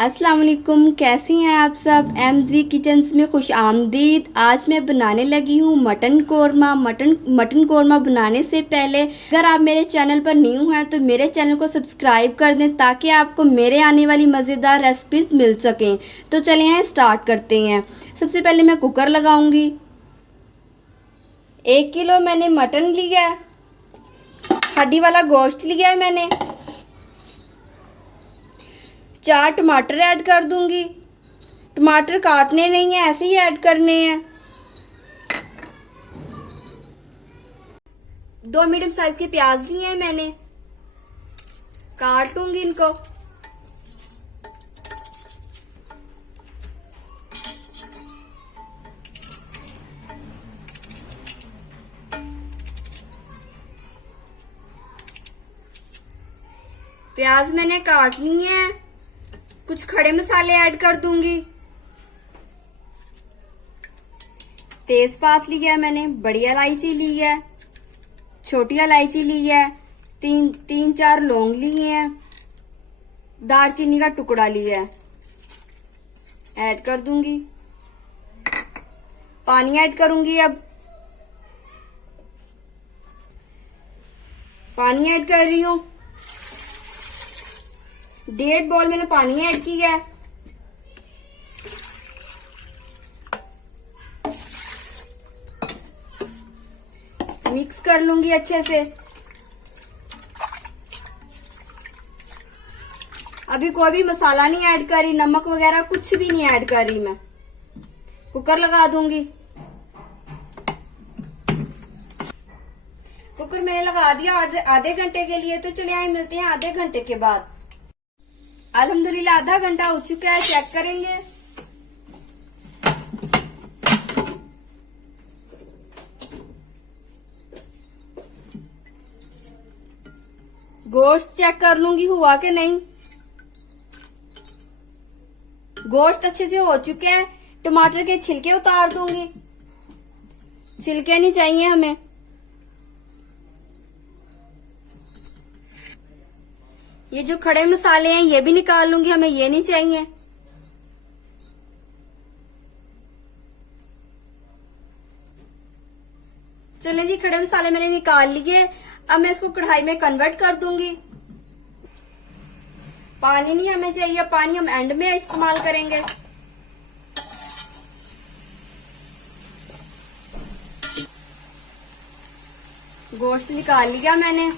अस्सलाम वालेकुम, कैसी हैं आप सब। MZ किचन्स में खुश आमदीद। आज मैं बनाने लगी हूँ मटन कौरमा। मटन कौरमा बनाने से पहले अगर आप मेरे चैनल पर न्यू हैं तो मेरे चैनल को सब्सक्राइब कर दें ताकि आपको मेरे आने वाली मज़ेदार रेसिपीज़ मिल सकें। तो चलिए हैं स्टार्ट करते हैं। सबसे पहले मैं कुकर लगाऊंगी। 1 किलो मैंने मटन लिया है, हड्डी वाला गोश्त लिया है मैंने। 4 टमाटर ऐड कर दूंगी। टमाटर काटने नहीं है, ऐसे ही ऐड करने हैं। 2 मीडियम साइज के प्याज लिए हैं मैंने, काट लूंगी इनको। प्याज मैंने काट लिए हैं। कुछ खड़े मसाले ऐड कर दूंगी। तेजपात लिया है मैंने, बड़ी इलायची ली है, छोटी इलायची ली है, तीन चार लौंग लिए हैं, दालचीनी का टुकड़ा लिया है, ऐड कर दूंगी। पानी ऐड करूंगी। अब पानी ऐड कर रही हूं। 1.5 बॉल मैंने पानी ऐड किया है। मिक्स कर लूंगी अच्छे से। अभी कोई भी मसाला नहीं ऐड करी, नमक वगैरह कुछ भी नहीं ऐड करी मैं। कुकर लगा दूंगी। कुकर मैंने लगा दिया आधे घंटे के लिए। तो चलिए आए मिलते हैं आधे घंटे के बाद। अल्हम्दुलिल्लाह आधा घंटा हो चुका है, चेक करेंगे। गोश्त चेक कर लूंगी हुआ कि नहीं। गोश्त अच्छे से हो चुके हैं। टमाटर के छिलके उतार दूंगी, छिलके नहीं चाहिए हमें। ये जो खड़े मसाले हैं ये भी निकाल लूंगी, हमें ये नहीं चाहिए। चलें जी, खड़े मसाले मैंने निकाल लिए। अब मैं इसको कढ़ाई में कन्वर्ट कर दूंगी। पानी नहीं हमें चाहिए, पानी हम एंड में इस्तेमाल करेंगे। गोश्त निकाल लिया मैंने।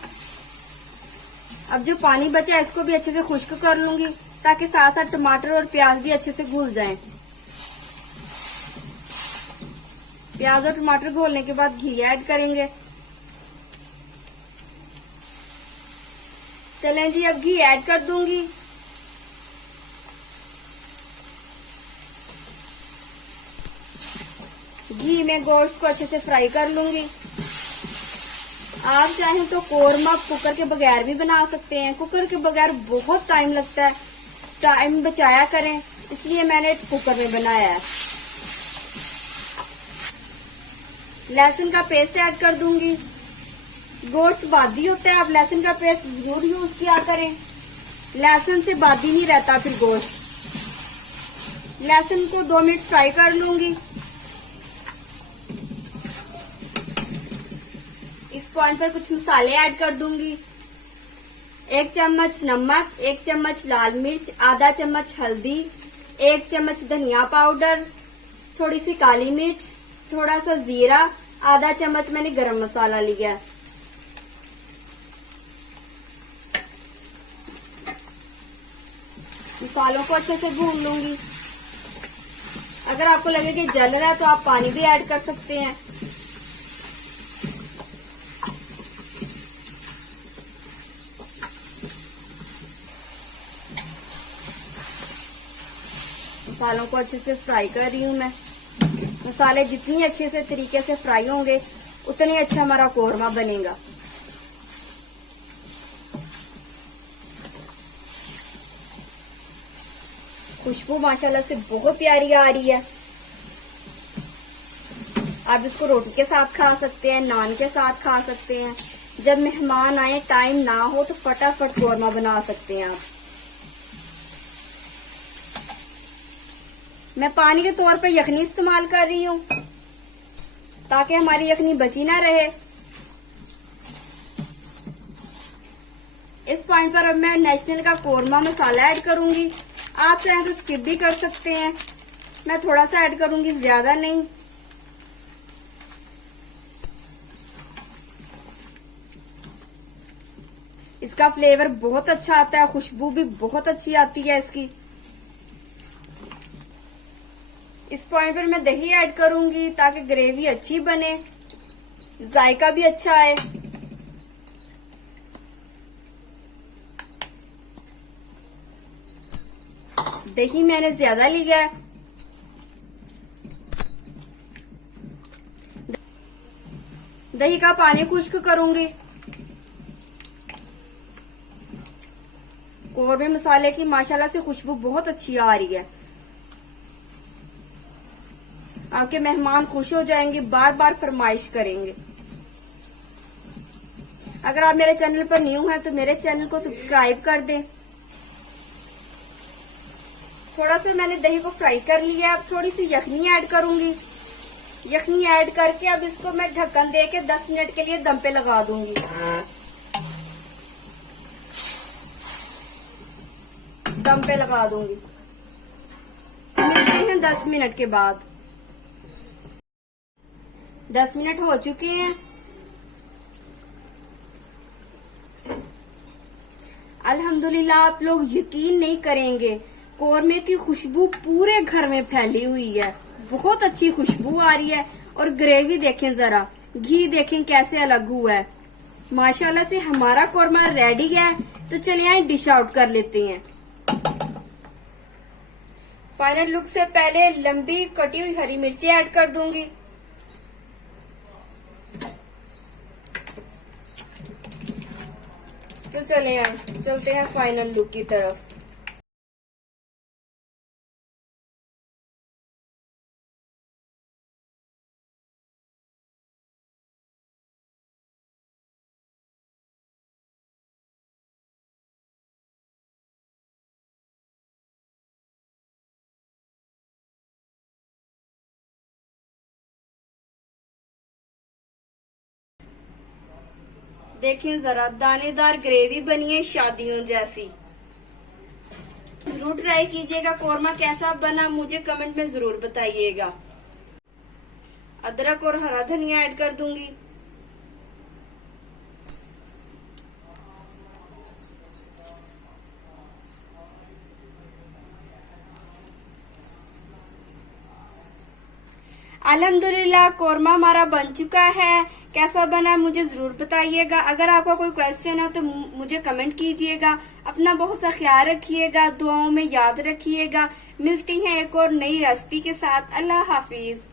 अब जो पानी बचा है इसको भी अच्छे से खुश्क कर लूंगी ताकि साथ साथ टमाटर और प्याज भी अच्छे से घुल जाएं। प्याज और टमाटर घोलने के बाद घी ऐड करेंगे। चलें जी, अब घी ऐड कर दूंगी। घी में गोश्त को अच्छे से फ्राई कर लूंगी। आप चाहें तो कौरमा कुकर के बगैर भी बना सकते हैं। कुकर के बगैर बहुत टाइम लगता है, टाइम बचाया करें, इसलिए मैंने कुकर में बनाया है। लहसुन का पेस्ट ऐड कर दूंगी। गोश्त बादी होता है, आप लहसुन का पेस्ट जरूर यूज किया करें। लहसुन से बादी नहीं रहता फिर गोश्त। लहसुन को 2 मिनट फ्राई कर लूंगी। इस पॉइंट पर कुछ मसाले ऐड कर दूंगी। 1 चम्मच नमक, 1 चम्मच लाल मिर्च, आधा चम्मच हल्दी, 1 चम्मच धनिया पाउडर, थोड़ी सी काली मिर्च, थोड़ा सा जीरा, आधा चम्मच मैंने गरम मसाला लिया। मसालों को अच्छे से भून लूंगी। अगर आपको लगे कि जल रहा है तो आप पानी भी ऐड कर सकते हैं। मसालों को अच्छे से फ्राई कर रही हूँ मैं। मसाले जितनी अच्छे से तरीके से फ्राई होंगे उतनी अच्छा हमारा कौरमा बनेगा। खुशबू माशाल्लाह से बहुत प्यारी आ रही है। आप इसको रोटी के साथ खा सकते हैं, नान के साथ खा सकते हैं। जब मेहमान आए, टाइम ना हो तो फटाफट कौरमा बना सकते हैं आप। मैं पानी के तौर पे यखनी इस्तेमाल कर रही हूँ ताकि हमारी यखनी बची ना रहे। इस पॉइंट पर अब मैं नेशनल का कोरमा मसाला ऐड करूंगी। आप चाहें तो स्किप भी कर सकते हैं, मैं थोड़ा सा ऐड करूंगी, ज्यादा नहीं। इसका फ्लेवर बहुत अच्छा आता है, खुशबू भी बहुत अच्छी आती है इसकी। इस पॉइंट पर मैं दही ऐड करूंगी ताकि ग्रेवी अच्छी बने, जायका भी अच्छा आए। दही मैंने ज्यादा लिया है। दही का पानी खुश्क करूंगी। कोरमे मसाले की माशाल्लाह से खुशबू बहुत अच्छी आ रही है। आपके मेहमान खुश हो जाएंगे, बार बार फरमाइश करेंगे। अगर आप मेरे चैनल पर न्यू हैं तो मेरे चैनल को सब्सक्राइब कर दें। थोड़ा सा मैंने दही को फ्राई कर लिया। अब थोड़ी सी यखनी ऐड करूंगी। यखनी ऐड करके अब इसको मैं ढक्कन दे के 10 मिनट के लिए दम पे लगा दूंगी। दम पे लगा दूंगी। मिलते हैं 10 मिनट के बाद। 10 मिनट हो चुके हैं। अल्हम्दुलिल्लाह, आप लोग यकीन नहीं करेंगे, कोरमे की खुशबू पूरे घर में फैली हुई है। बहुत अच्छी खुशबू आ रही है। और ग्रेवी देखें जरा, घी देखें कैसे अलग हुआ है। माशाल्लाह से हमारा कोरमा रेडी है। तो चलिए आए डिश आउट कर लेते हैं। फाइनल लुक से पहले लंबी कटी हुई हरी मिर्ची ऐड कर दूंगी। तो चलते हैं फाइनल लुक की तरफ। देखिए जरा, दानेदार ग्रेवी बनी है शादियों जैसी। जरूर ट्राई कीजिएगा। कोरमा कैसा बना मुझे कमेंट में जरूर बताइएगा। अदरक और हरा धनिया ऐड कर दूंगी। अल्हम्दुलिल्लाह, कोरमा हमारा बन चुका है। कैसा बना मुझे जरूर बताइएगा। अगर आपका कोई क्वेश्चन हो तो मुझे कमेंट कीजिएगा। अपना बहुत सा ख्याल रखिएगा, दुआओं में याद रखिएगा। मिलती हैं एक और नई रेसिपी के साथ। अल्लाह हाफिज।